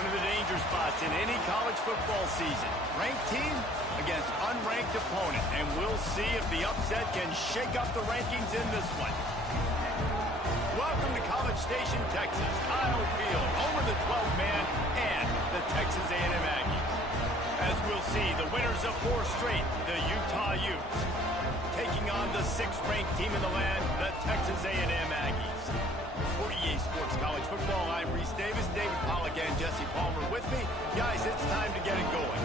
One of the danger spots in any college football season. Ranked team against unranked opponent. And we'll see if the upset can shake up the rankings in this one. Welcome to College Station, Texas. Kyle Field, home of the 12-man and the Texas A&M Aggies. As we'll see, the winners of 4 straight, the Utah Utes, taking on the 6th-ranked team in the land, the Texas A&M Aggies. For EA Sports College Football, I'm Reese Davis, David Pollack, and Jesse Palmer with me. Guys, it's time to get it going.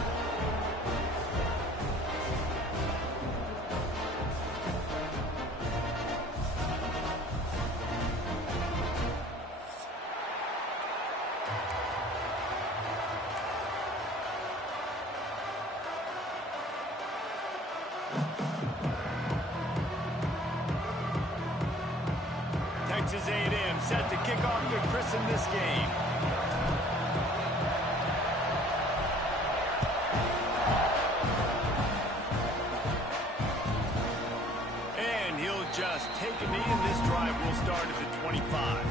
Texas A&M set to kick off to christen this game. And he'll just take a knee, and this drive will start at the 25.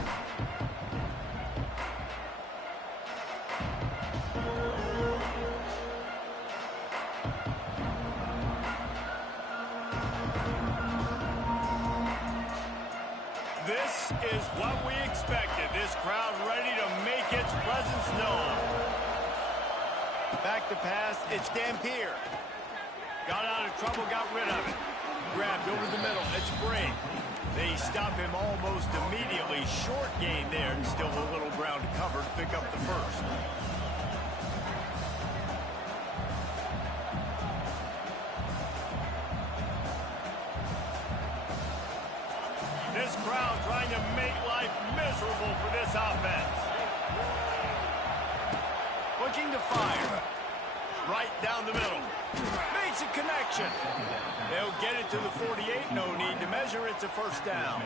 This is what we expected. This crowd ready to make its presence known. Back to pass, it's Dampier. Got out of trouble, got rid of it. Grabbed over the middle, it's Brake. They stop him almost immediately. Short gain there, and still a little ground to cover to pick up the first. This crowd trying to make life miserable for this offense. Looking to fire. Right down the middle. Makes a connection. They'll get it to the 48. No need to measure. It's a first down.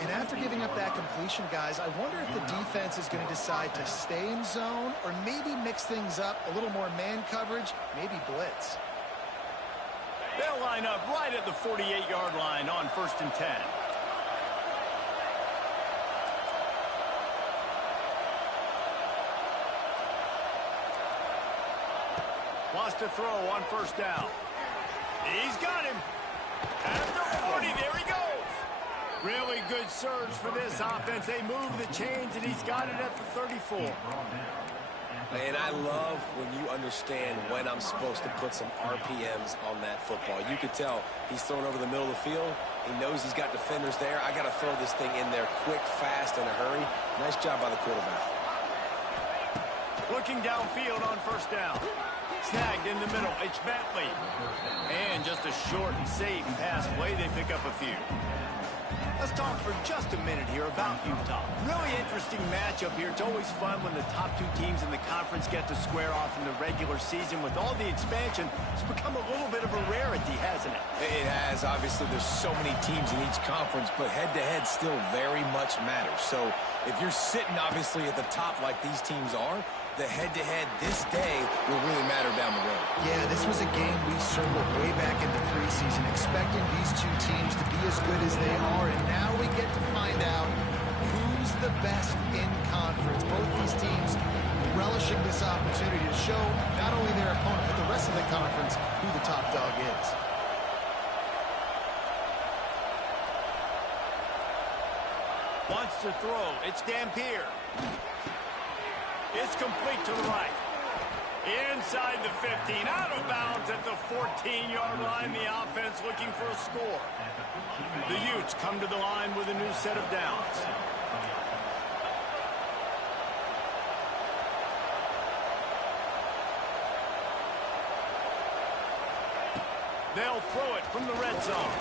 And after giving up that completion, guys, I wonder if the defense is going to decide to stay in zone or maybe mix things up, a little more man coverage, maybe blitz. They'll line up right at the 48-yard line on 1st and 10. Wants to throw on 1st down. He's got him. At the 40, there he goes. Really good surge for this offense. They move the chains, and he's got it at the 34. And I love when you understand when I'm supposed to put some RPMs on that football. You could tell he's throwing over the middle of the field. He knows he's got defenders there. I got to throw this thing in there quick, fast, in a hurry. Nice job by the quarterback. Looking downfield on 1st down. Snagged in the middle. It's Bentley. And just a short and safe pass play. They pick up a few. Let's talk for just a minute here about Utah. Really interesting matchup here. It's always fun when the top 2 teams in the conference get to square off in the regular season. With all the expansion, it's become a little bit of a rarity, hasn't it? It has. Obviously, there's so many teams in each conference, but head-to-head still very much matters. So if you're sitting, obviously, at the top like these teams are, the head-to-head this day will really matter down the road. Yeah, this was a game we circled way back in the preseason, expecting these 2 teams to be as good as they are, and now we get to find out who's the best in conference. Both these teams relishing this opportunity to show not only their opponent, but the rest of the conference who the top dog is. Wants to throw. It's Dampier. It's complete to the right. Inside the 15. Out of bounds at the 14-yard line. The offense looking for a score. The Utes come to the line with a new set of downs. They'll throw it from the red zone.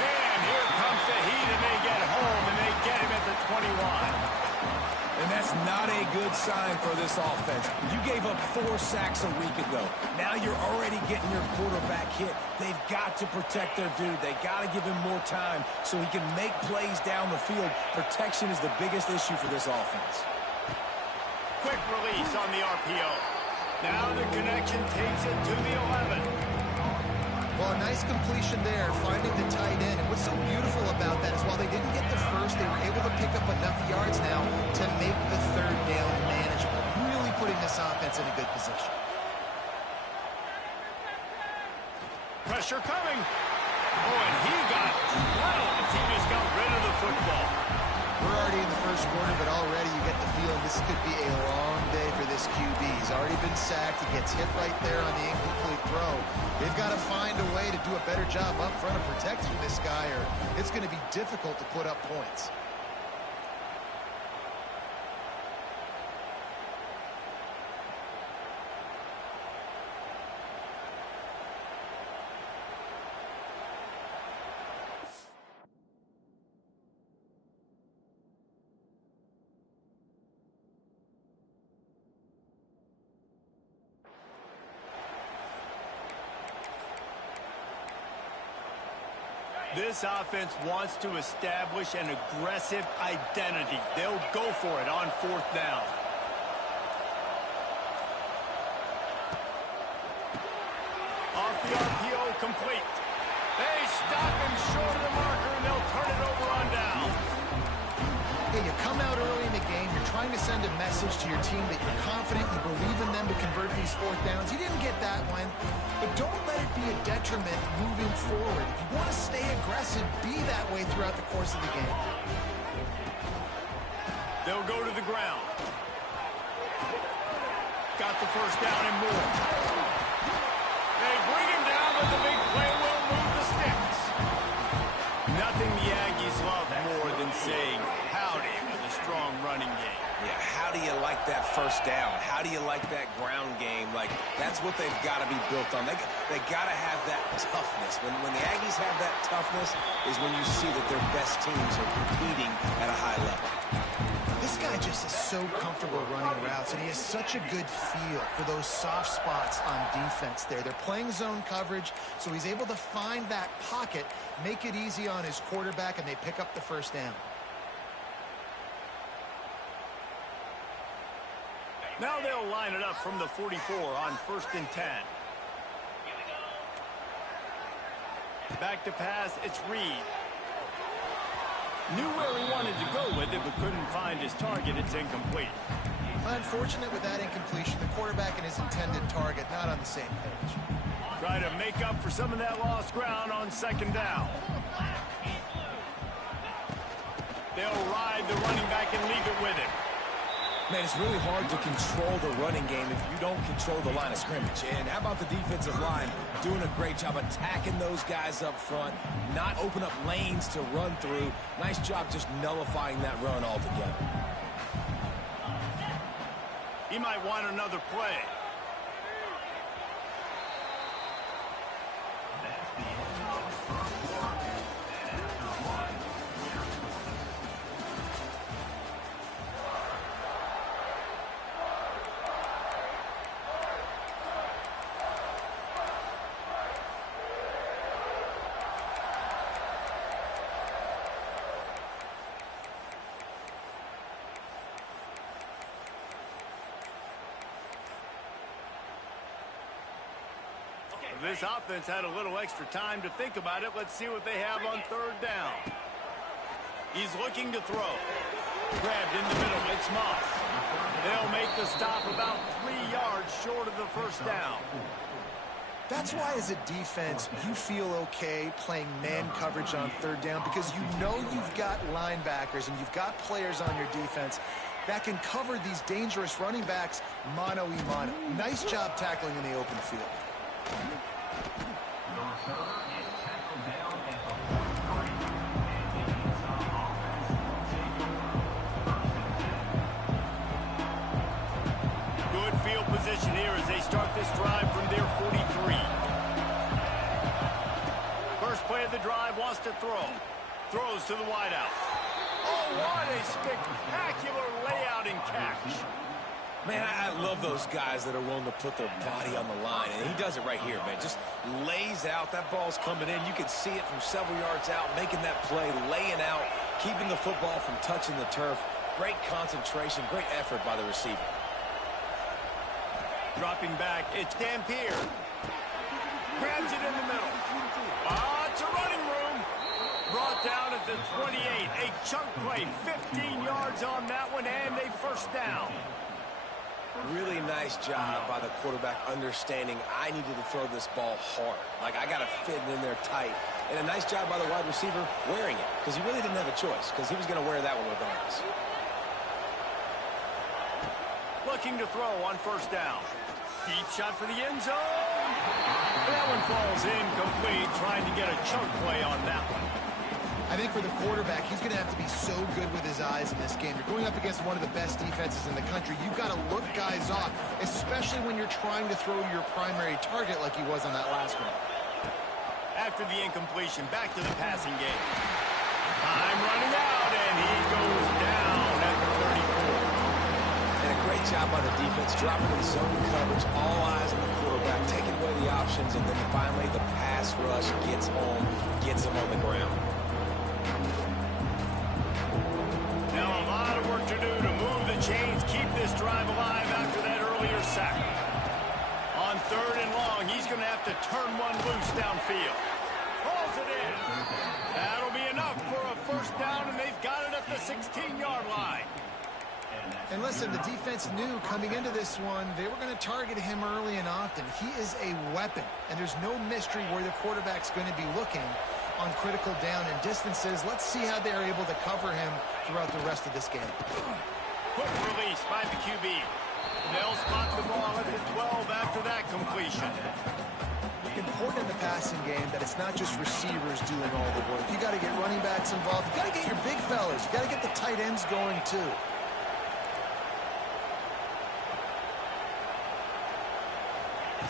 And here comes the heat, and they get home, and they get him at the 21. And that's not a good sign for this offense. You gave up 4 sacks a week ago. Now you're already getting your quarterback hit. They've got to protect their dude. They got to give him more time so he can make plays down the field. Protection is the biggest issue for this offense. Quick release on the RPO. Now the connection takes it to the 11. Well, a nice completion there, finding the tight end. And what's so beautiful about that is while they didn't get the first, they were able to pick up enough yards now to make the 3rd down manageable. this offense in a good position. Pressure coming. Oh, and he got rattled as he just got rid of the football. We're already in the first quarter, but already you get the feeling this could be a long day for this QB. He's already been sacked. He gets hit right there on the incomplete throw. They've got to find a way to do a better job up front of protecting this guy, or it's going to be difficult to put up points. This offense wants to establish an aggressive identity. They'll go for it on 4th down. Off the RPO, complete. They stop him short of the marker, and they'll turn it over on down. Hey, you come out early in the game, you're trying to send a message to your team that you're confident, you believe in them to convert these 4th downs. You didn't get that one, but don't let it be a detriment moving forward. If you want to stay aggressive, be that way throughout the course of the game. They'll go to the ground. Got the first down and more. They bring him down, but the big play will move the sticks. Nothing the Aggies love more than saying howdy with a strong running game. Yeah, how do you like that first down? How do you like that ground game? Like, that's what they've got to be built on. They got to have that toughness. When the Aggies have that toughness is when you see that their best teams are competing at a high level. This guy just is so comfortable running routes, and he has such a good feel for those soft spots on defense there. They're playing zone coverage, so he's able to find that pocket, make it easy on his quarterback, and they pick up the first down. Now they'll line it up from the 44 on 1st and 10. Back to pass, it's Reed. Knew where he wanted to go with it, but couldn't find his target. It's incomplete. Unfortunate with that incompletion. The quarterback and his intended target not on the same page. Try to make up for some of that lost ground on 2nd down. They'll ride the running back and leave it with him. Man, it's really hard to control the running game if you don't control the line of scrimmage. And how about the defensive line doing a great job attacking those guys up front, not open up lanes to run through. Nice job just nullifying that run altogether. He might want another play. This offense had a little extra time to think about it. Let's see what they have on 3rd down. He's looking to throw. Grabbed in the middle. It's Moss. They'll make the stop about 3 yards short of the first down. That's why, as a defense, you feel okay playing man coverage on 3rd down, because you know you've got linebackers and you've got players on your defense that can cover these dangerous running backs mano-a-mano. Nice job tackling in the open field. Good field position here as they start this drive from their 43. First play of the drive, wants to throw. Throws to the wideout. Oh, what a spectacular layout and catch. Man, I love those guys that are willing to put their body on the line, and he does it right here, man. Just lays out. That ball's coming in. You can see it from several yards out, making that play, laying out, keeping the football from touching the turf. Great concentration, great effort by the receiver. Dropping back, it's Dampier. Grabs it in the middle. It's a running room. Brought down at the 28. A chunk play, 15 yards on that one, and a first down. Really nice job by the quarterback understanding I needed to throw this ball hard. Like, I got to fit it in there tight. And a nice job by the wide receiver wearing it, because he really didn't have a choice, because he was going to wear that one regardless. Looking to throw on first down. Deep shot for the end zone. That one falls incomplete, trying to get a chunk play on that one. I think for the quarterback, he's going to have to be so good with his eyes in this game. You're going up against one of the best defenses in the country. You've got to look guys off, especially when you're trying to throw your primary target like he was on that last one. After the incompletion, back to the passing game. Time running out, and he goes down at the 34. And a great job by the defense, dropping in zone coverage, all eyes on the quarterback, taking away the options, and then finally the pass rush gets home, gets him on the ground. Now a lot of work to do to move the chains, keep this drive alive after that earlier sack. On third and long, he's going to have to turn one loose downfield. Pulls it in. That'll be enough for a first down, and they've got it at the 16-yard line. And listen, the defense knew coming into this one, they were going to target him early and often. He is a weapon, and there's no mystery where the quarterback's going to be looking on critical down and distances. Let's see how they're able to cover him throughout the rest of this game. Quick release by the QB. They'll spot the ball at the 12 after that completion. Important in the passing game that it's not just receivers doing all the work. You got to get running backs involved. You got to get your big fellas. You got to get the tight ends going too.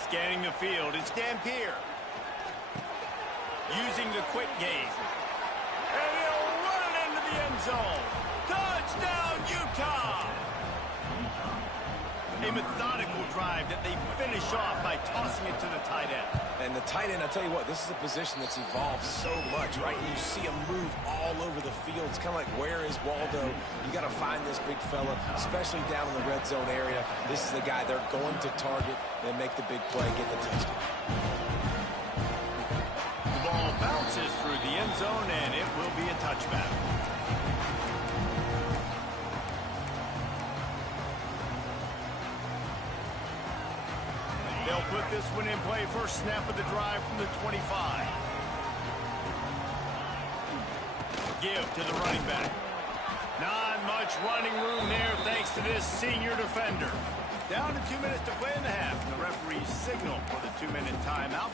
Scanning the field, it's Dampier. Using the quick game. And he'll run it into the end zone. Touchdown, Utah! A methodical drive that they finish off by tossing it to the tight end. And the tight end, I'll tell you what, this is a position that's evolved so much, right? You see him move all over the field. It's kind of like, where is Waldo? You got to find this big fella, especially down in the red zone area. This is the guy they're going to target and make the big play, get the touchdown. The ball bounces through the end zone, and it will be a touchback. They'll put this one in play. First snap of the drive from the 25. Give to the running back. Not much running room there thanks to this senior defender. Down to 2 minutes to play in the half. The referee signal for the 2-minute timeout.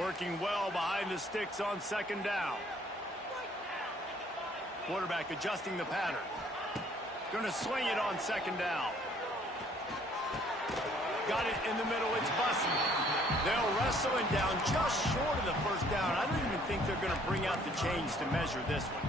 Working well behind the sticks on second down. Quarterback adjusting the pattern. Going to swing it on second down. Got it in the middle. It's Bussey. They'll wrestle him down just short of the first down. I don't even think they're going to bring out the chains to measure this one.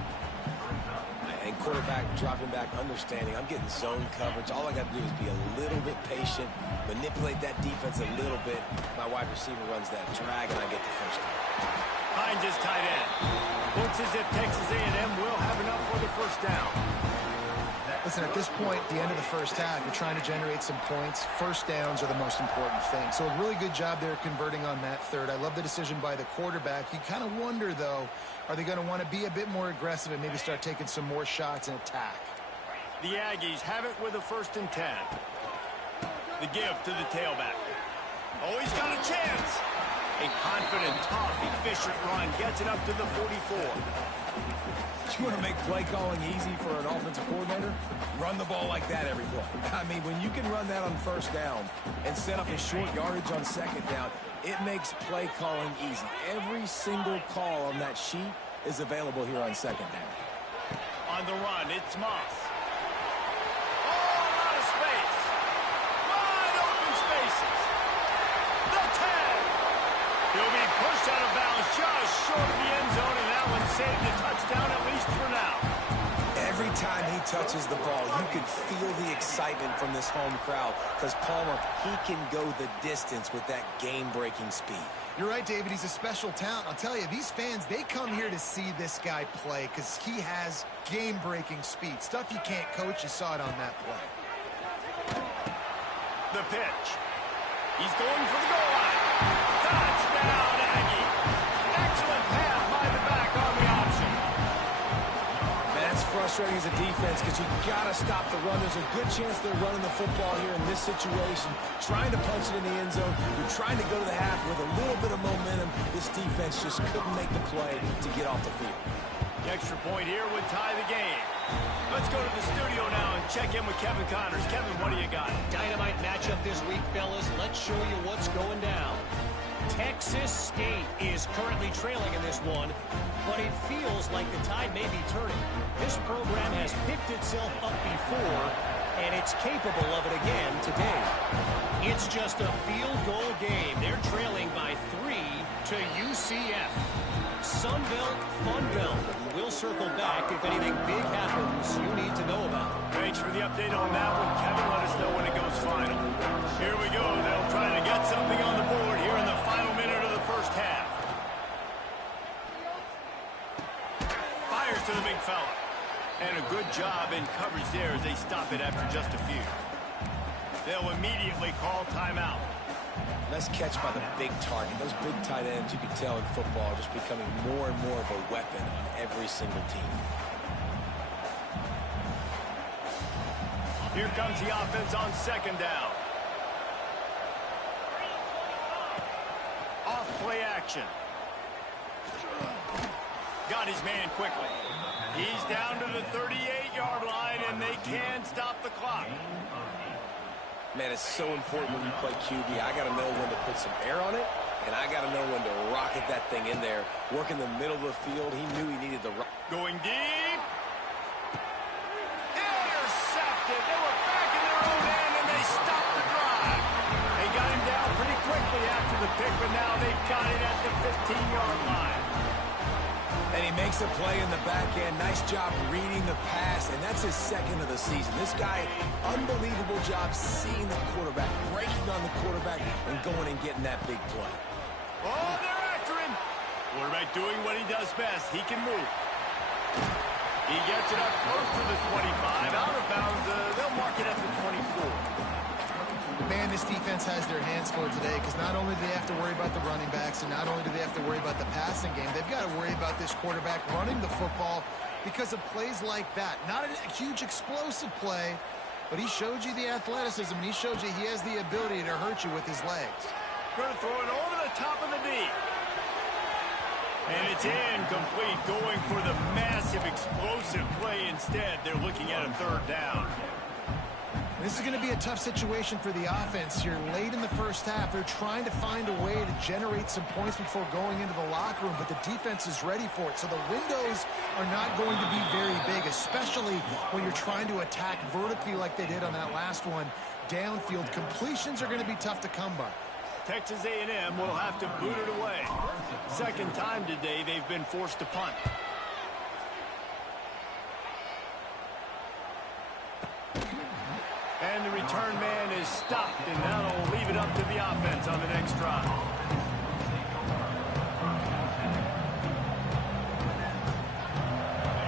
And quarterback dropping back, understanding I'm getting zone coverage. All I got to do is be a little bit patient, manipulate that defense a little bit. My wide receiver runs that drag, and I get the first down. Finds his tight end. Looks as if Texas A&M will have enough for the first down. Listen, at this point, the end of the first half, you're trying to generate some points. First downs are the most important thing. So a really good job there converting on that third. I love the decision by the quarterback. You kind of wonder, though, are they going to want to be a bit more aggressive and maybe start taking some more shots and attack? The Aggies have it with a 1st and 10. The give to the tailback. Oh, he's got a chance. A confident, tough, efficient run gets it up to the 44. You want to make play calling easy for an offensive coordinator? Run the ball like that every play. I mean, when you can run that on first down and set up a short yardage on second down, it makes play calling easy. Every single call on that sheet is available here on second down. On the run, it's Moss. Oh, a lot of space. Wide open spaces. The 10. He'll be pushed out of bounds just short of the end zone, and that one saved a touchdown, at least for now. Every time he touches the ball, you can feel the excitement from this home crowd because Palmer, he can go the distance with that game-breaking speed. You're right, David. He's a special talent. I'll tell you, these fans, they come here to see this guy play because he has game-breaking speed. Stuff you can't coach. You saw it on that play. The pitch. He's going for the goal line. Touchdown, Aggie. frustrating as a defense because you got to stop the run. There's a good chance they're running the football here in this situation, trying to punch it in the end zone. You're trying to go to the half with a little bit of momentum. This defense just couldn't make the play to get off the field. The extra point here would tie the game. Let's go to the studio now and check in with Kevin Connors. Kevin, what do you got? Dynamite matchup this week, fellas. Let's show you what's going down. Texas State is currently trailing in this one, but it feels like the tide may be turning. This program has picked itself up before, and it's capable of it again today. It's just a field goal game. They're trailing by 3 to UCF. Sunbelt, Funbelt. We'll circle back if anything big happens you need to know about. Thanks for the update on that one, Kevin. Let us know when it goes final. Here we go. They'll try to get something on the board here in the final minute of the first half. Fires to the big fella. And a good job in coverage there as they stop it after just a few. They'll immediately call timeout. Nice catch by the big target. Those big tight ends, you can tell in football, are just becoming more and more of a weapon on every single team. Here comes the offense on second down. Off play action. Got his man quickly. He's down to the 38-yard line, and they can stop the clock. Man, it's so important when you play QB. I got to know when to put some air on it, and I got to know when to rocket that thing in there. Work in the middle of the field. He knew he needed the rock. Going deep. Intercepted. They were back in their own end, and they stopped the drive. They got him down pretty quickly after the pick, but now they've got it at the 15-yard line. And he makes a play in the back end. Nice job reading the pass, and that's his second of the season. This guy, unbelievable job seeing the quarterback, breaking on the quarterback, and going and getting that big play. Oh, they're after him. Quarterback doing what he does best. He can move. He gets it up close to the 25. Out of bounds, they'll mark it at the 24. Man, this defense has their hands full today because not only do they have to worry about the running backs and not only do they have to worry about the passing game, they've got to worry about this quarterback running the football because of plays like that. Not a huge explosive play, but he showed you the athleticism and he showed you he has the ability to hurt you with his legs. Going to throw it over the top of the knee. And it's incomplete, going for the massive explosive play instead. They're looking at a third down. This is going to be a tough situation for the offense here. Late in the first half, they're trying to find a way to generate some points before going into the locker room, but the defense is ready for it. So the windows are not going to be very big, especially when you're trying to attack vertically like they did on that last one. Downfield completions are going to be tough to come by. Texas A&M will have to boot it away. Second time today they've been forced to punt. And the return man is stopped, and that'll leave it up to the offense on the next drive.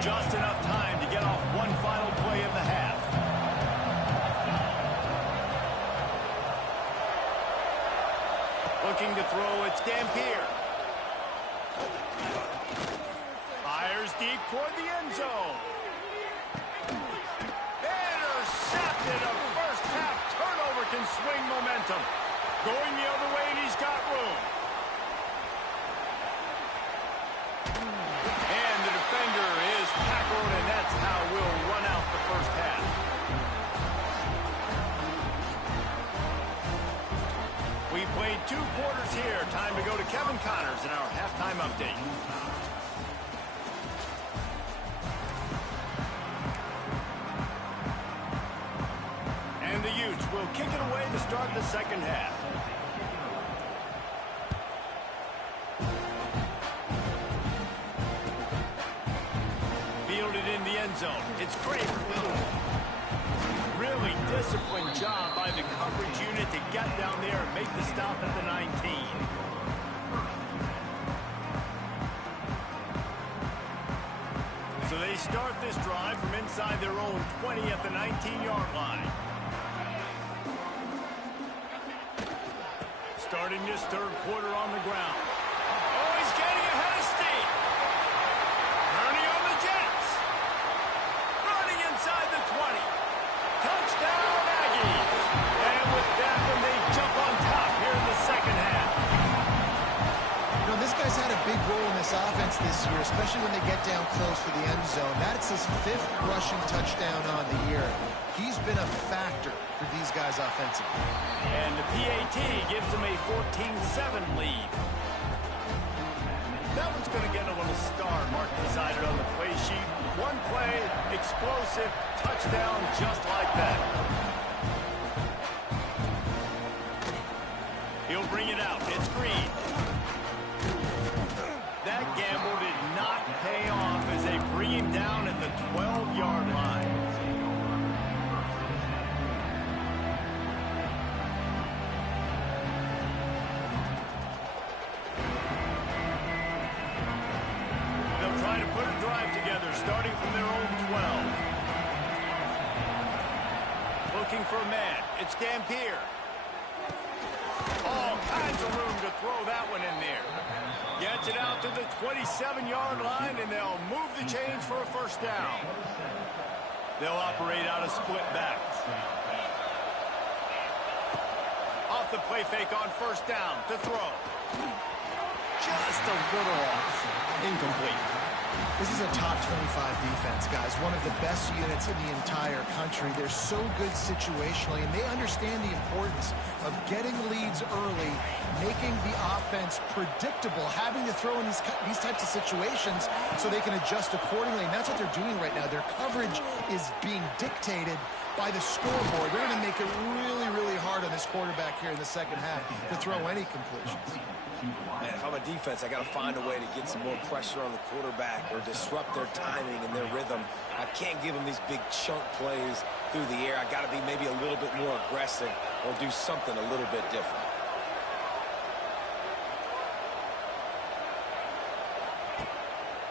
Just enough time to get off one final play of the half. Looking to throw, it's Dampier. Fires deep toward the end zone. Intercepted. A first half turnover can swing momentum. Going the other way, and he's got room. And the defender is tackled, and that's how we'll run out the first half. We played 2 quarters here. Time to go to Kevin Connors in our halftime update. And the Utes will kick it away to start the second half. Fielded in the end zone. It's Craver. Really disciplined job by the coverage unit to get down there and make the stop at the 19. So they start this drive from inside their own 20 at the 19-yard line. Starting this third quarter on the ground. Oh, he's getting ahead of steam. Turning on the Jets. this offense this year, especially when they get down close to the end zone. That's his 5th rushing touchdown on the year. He's been a factor for these guys offensively. And the PAT gives them a 14-7 lead. That one's going to get a little star mark decided on the play sheet. One play, explosive, touchdown just like that. He'll bring it out. It's Green. That gamble did not pay off as they bring him down at the 12-yard line. They'll try to put a drive together, starting from their own 12. Looking for a man. It's Dampier. All kinds of room to throw that one in there. Gets it out to the 27-yard line, and they'll move the chains for a first down. They'll operate out of split backs. Off the play fake on first down to throw. Just a little off. Incomplete. This is a top 25 defense, guys. One of the best units in the entire country. They're so good situationally, and they understand the importance of getting leads early, making the offense predictable, having to throw in these types of situations so they can adjust accordingly. And that's what they're doing right now. Their coverage is being dictated by the scoreboard. They're going to make it really, really hard on this quarterback here in the second half to throw any completions. Man, if I'm a defense, I got to find a way to get some more pressure on the quarterback or disrupt their timing and their rhythm. I can't give them these big chunk plays through the air. I got to be maybe a little bit more aggressive or do something a little bit different.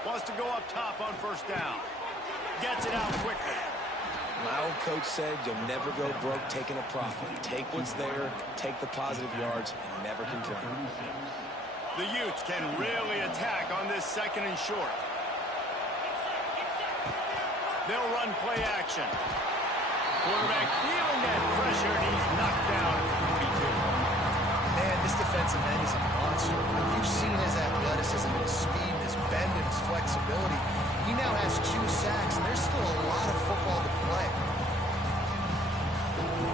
Wants to go up top on first down. Gets it out quickly. My old coach said you'll never go broke taking a profit. Take what's there, take the positive yards, and never complain. The Utes can really attack on this second and short. They'll run play action. Quarterback feeling that pressure, and he's knocked down at the 42. Man, this defensive end is a monster. If you've seen his athleticism, his speed, his bend, and his flexibility, he now has 2 sacks, and there's still a lot of football to play.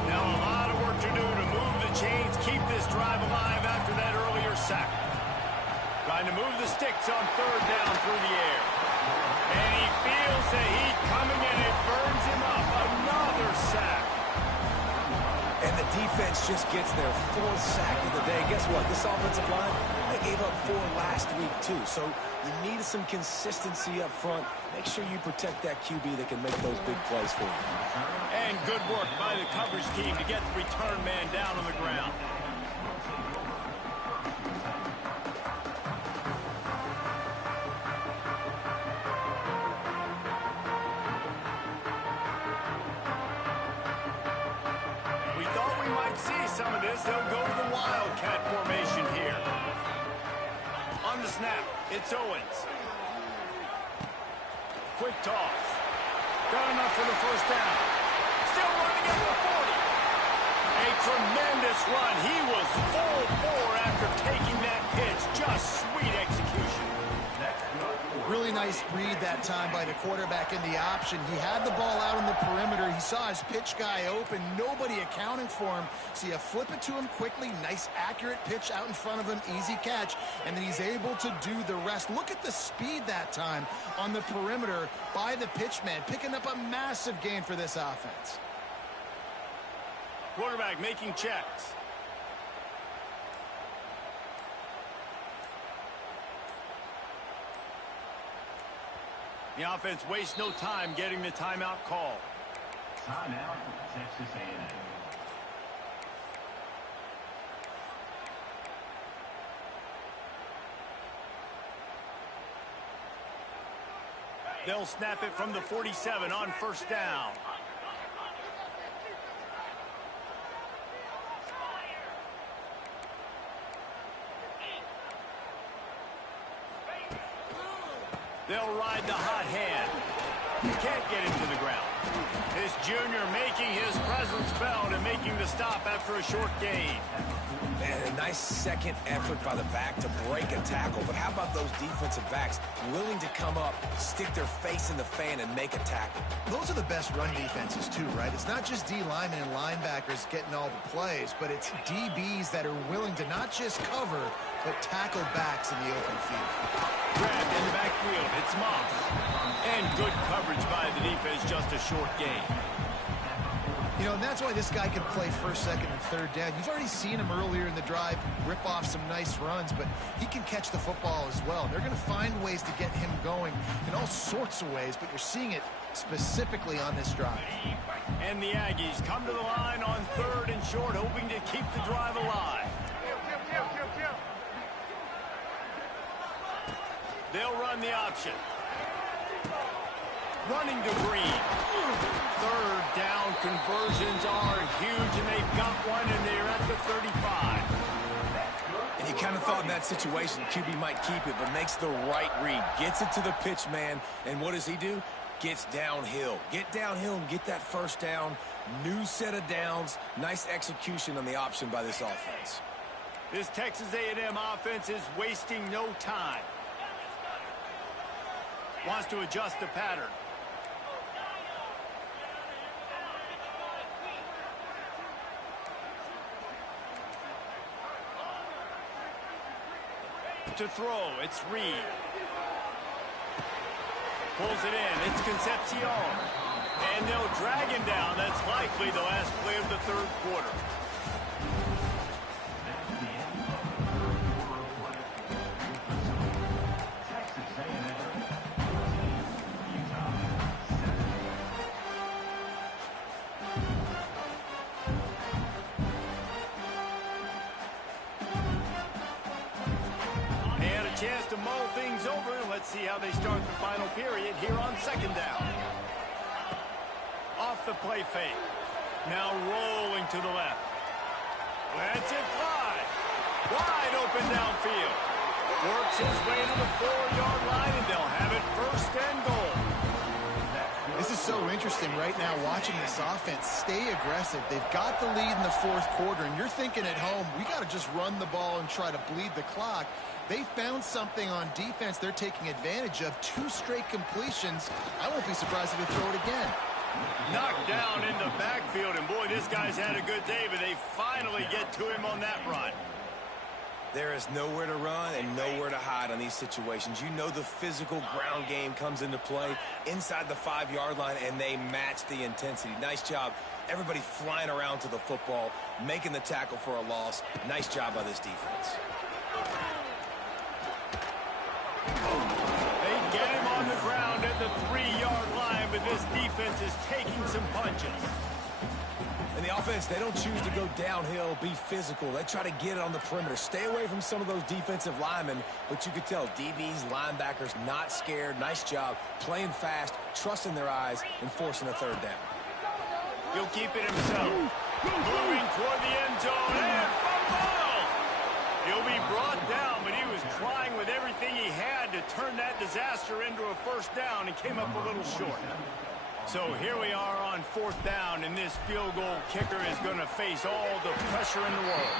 Now a lot of work to do to move the chains, keep this drive alive after that earlier sack. Trying to move the sticks on third down through the air. And he feels the heat coming, and it burns him up. Another sack. And the defense just gets their 4th sack of the day. Guess what? This offensive line, they gave up 4 last week, too. So you need some consistency up front. Make sure you protect that QB that can make those big plays for you. And good work by the coverage team to get the return man down on the ground. We thought we might see some of this. They'll go to the Wildcat formation here. On the snap, it's Owens. Quick toss. Got enough for the first down. Still running at the 40. A tremendous run. He was full bore after taking that pitch. Just sweet execution. Really nice read that time by the quarterback in the option. He had the ball out on the perimeter. He saw his pitch guy open. Nobody accounting for him. So you flip it to him quickly. Nice, accurate pitch out in front of him. Easy catch. And then he's able to do the rest. Look at the speed that time on the perimeter by the pitchman, picking up a massive gain for this offense. Quarterback making checks. The offense wastes no time getting the timeout call. Timeout, Texas A&M. They'll snap it from the 47 on first down. They'll ride the hot hand. Can't get him to the ground. This junior making his presence felt and making the stop after a short gain. Man, a nice Nice second effort by the back to break a tackle. But how about those defensive backs willing to come up, stick their face in the fan, and make a tackle? Those are the best run defenses, too, right? It's not just D linemen and linebackers getting all the plays, but it's DBs that are willing to not just cover, but tackle backs in the open field. Grabbed in the backfield. It's Moss. And good coverage by the defense, just a short gain. You know, and that's why this guy can play first, second, and third down. You've already seen him earlier in the drive rip off some nice runs, but he can catch the football as well. They're going to find ways to get him going in all sorts of ways, but you're seeing it specifically on this drive. And the Aggies come to the line on 3rd and short, hoping to keep the drive alive. They'll run the option. Running to Green. 3rd down conversions are huge, and they've got one, and they're at the 35. And you kind of thought in that situation QB might keep it, but makes the right read. Gets it to the pitch man, and what does he do? Gets downhill. Get downhill and get that first down. New set of downs. Nice execution on the option by this offense. This Texas A&M offense is wasting no time. Wants to adjust the pattern. To throw, it's Reed. Pulls it in, it's Concepcion. And they'll drag him down. That's likely the last play of the 3rd quarter. Chance to mull things over. Let's see how they start the final period here on 2nd down. Off the play fake. Now rolling to the left. Lets it fly. Wide open downfield. Works his way to the 4-yard line, and they'll have it 1st and goal. This is so interesting right now watching this offense stay aggressive. They've got the lead in the 4th quarter, and you're thinking at home, we got to just run the ball and try to bleed the clock. They found something on defense they're taking advantage of. 2 straight completions. I won't be surprised if they throw it again. Knocked down in the backfield, and boy, this guy's had a good day, but they finally get to him on that run. There is nowhere to run and nowhere to hide on these situations. You know the physical ground game comes into play inside the 5-yard line, and they match the intensity. Nice job. Everybody flying around to the football, making the tackle for a loss. Nice job by this defense. They get him on the ground at the 3-yard line, but this defense is taking some punches. And the offense, they don't choose to go downhill, be physical. They try to get it on the perimeter. Stay away from some of those defensive linemen, but you could tell DBs, linebackers, not scared. Nice job playing fast, trusting their eyes, and forcing a 3rd down. He'll keep it himself. Moving toward the end zone, and fumble! He'll be brought down, but he was trying with everything he had to turn that disaster into a 1st down and came up a little short. So here we are on 4th down, and this field goal kicker is going to face all the pressure in the world.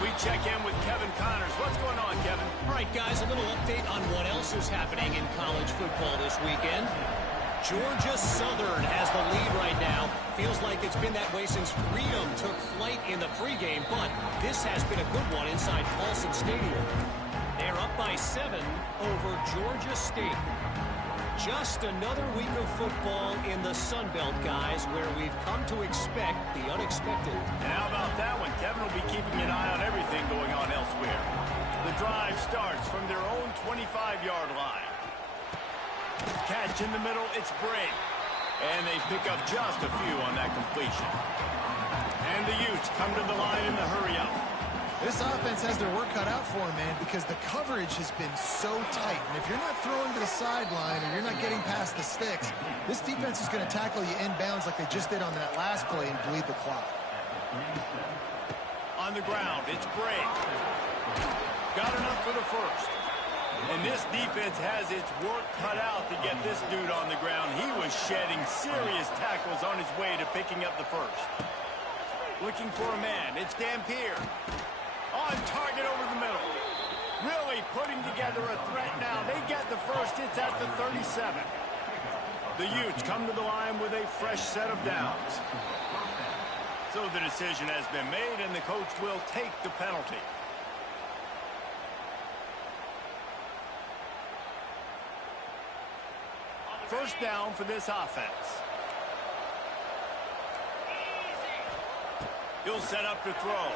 We check in with Kevin Connors. What's going on, Kevin? All right, guys, a little update on what else is happening in college football this weekend. Georgia Southern has the lead right now. Feels like it's been that way since Freedom took flight in the pregame, but this has been a good one inside Paulson Stadium. They're up by 7 over Georgia State. Just another week of football in the Sun Belt, guys, where we've come to expect the unexpected. And how about that one? Kevin will be keeping an eye on everything going on elsewhere. The drive starts from their own 25-yard line. Catch in the middle, it's Bray. And they pick up just a few on that completion. And the Utes come to the line in the hurry-up. This offense has their work cut out for them, man, because the coverage has been so tight. And if you're not throwing to the sideline or you're not getting past the sticks, this defense is going to tackle you inbounds like they just did on that last play and bleed the clock. On the ground, it's Bray. Got enough for the 1st. And this defense has its work cut out to get this dude on the ground. He was shedding serious tackles on his way to picking up the 1st. Looking for a man. It's Dampier. On first. It's at the 37. The Utes come to the line with a fresh set of downs. So the decision has been made, and the coach will take the penalty. First down for this offense. He'll set up to throw.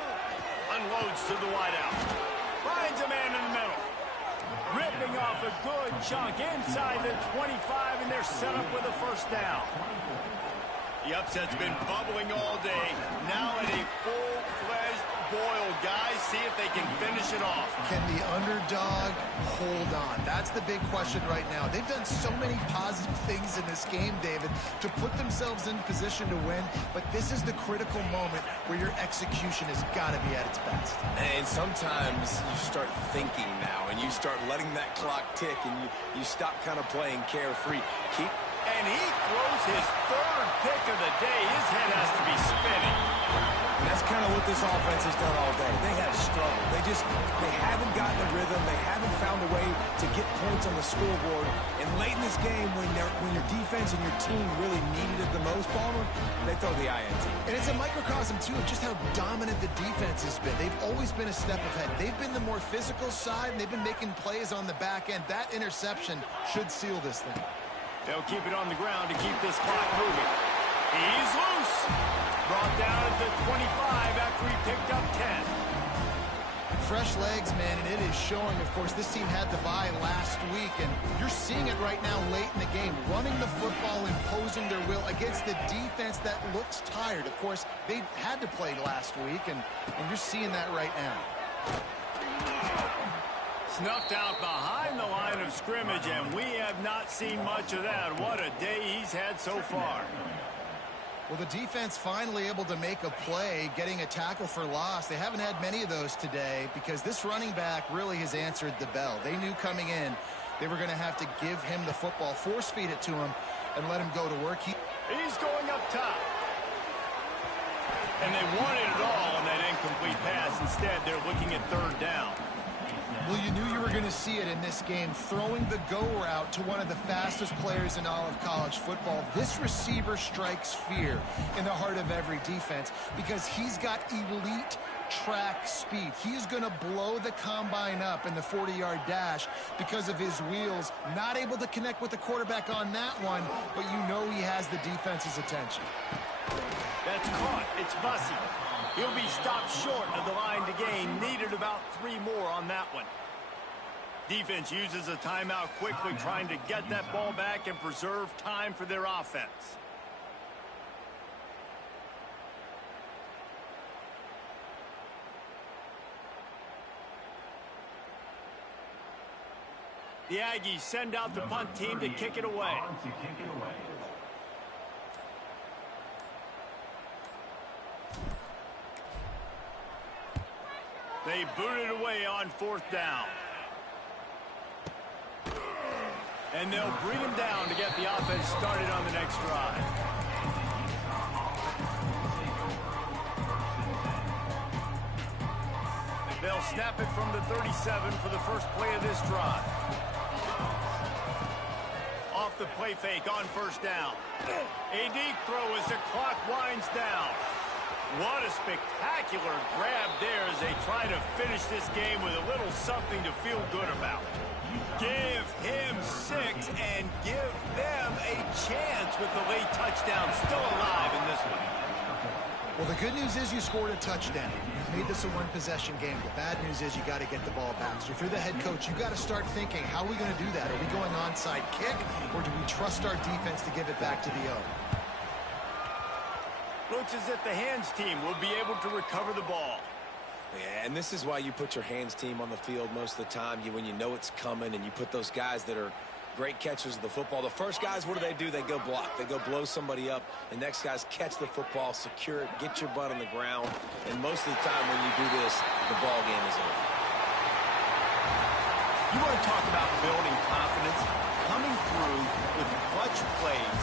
Unloads to the wideout. Finds a man in the middle. Ripping off a good chunk inside the 25, and they're set up with a first down. The upset's been bubbling all day. Now at a full-fledged boil. Guys, see if they can finish it off. Can the underdog hold on? That's the big question right now. They've done so many positive things in this game, David, to put themselves in position to win, but this is the critical moment where your execution has got to be at its best. And sometimes you start thinking now, and you start letting that clock tick, and you stop kind of playing carefree. And he throws his third pick of the day. His head has to be spinning. And that's kind of what this offense has done all day. They have struggled. They haven't gotten a rhythm. They haven't found a way to get points on the scoreboard. And late in this game, when your defense and your team really needed it the most, Palmer, they throw the INT. And it's a microcosm, too, of just how dominant the defense has been. They've always been a step ahead. They've been the more physical side, and they've been making plays on the back end. That interception should seal this thing. They'll keep it on the ground to keep this clock moving. He's loose. Brought down at the 25 after he picked up 10. Fresh legs, man, and it is showing. Of course, this team had the bye last week, and you're seeing it right now late in the game. Running the football, imposing their will against the defense that looks tired. Of course, they had to play last week, and you're seeing that right now. Snuffed out behind the line of scrimmage, and we have not seen much of that. What a day he's had so far. Well, the defense finally able to make a play, getting a tackle for loss. They haven't had many of those today because this running back really has answered the bell. They knew coming in they were going to have to give him the football, force feed it to him, and let him go to work. He's going up top. And they wanted it all on that incomplete pass. Instead, they're looking at third down. Well, you knew you were going to see it in this game, throwing the go route to one of the fastest players in all of college football. This receiver strikes fear in the heart of every defense because he's got elite track speed. He's going to blow the combine up in the 40-yard dash because of his wheels. Not able to connect with the quarterback on that one, but you know he has the defense's attention. That's caught. It's Bussey. He'll be stopped short of the line to gain. Needed about 3 more on that one. Defense uses a timeout quickly, trying to get that ball back and preserve time for their offense. The Aggies send out the punt team to kick it away. They boot it away on fourth down. And they'll bring him down to get the offense started on the next drive. They'll snap it from the 37 for the first play of this drive. Off the play fake on first down. A deep throw as the clock winds down. What a spectacular grab there as they try to finish this game with a little something to feel good about. Give him 6 and give them a chance with the late touchdown still alive in this one. Well, the good news is you scored a touchdown. You made this a one-possession game. The bad news is you got to get the ball back. So if you're the head coach, you got to start thinking, how are we going to do that? Are we going onside kick, or do we trust our defense to give it back to the O? Looks as if the hands team will be able to recover the ball. Yeah, and this is why you put your hands team on the field most of the time. When you know it's coming, and you put those guys that are great catchers of the football. The first guys, what do? They go block. They go blow somebody up. The next guys catch the football, secure it, get your butt on the ground. And most of the time when you do this, the ball game is over. You want to talk about building confidence? Coming through with clutch plays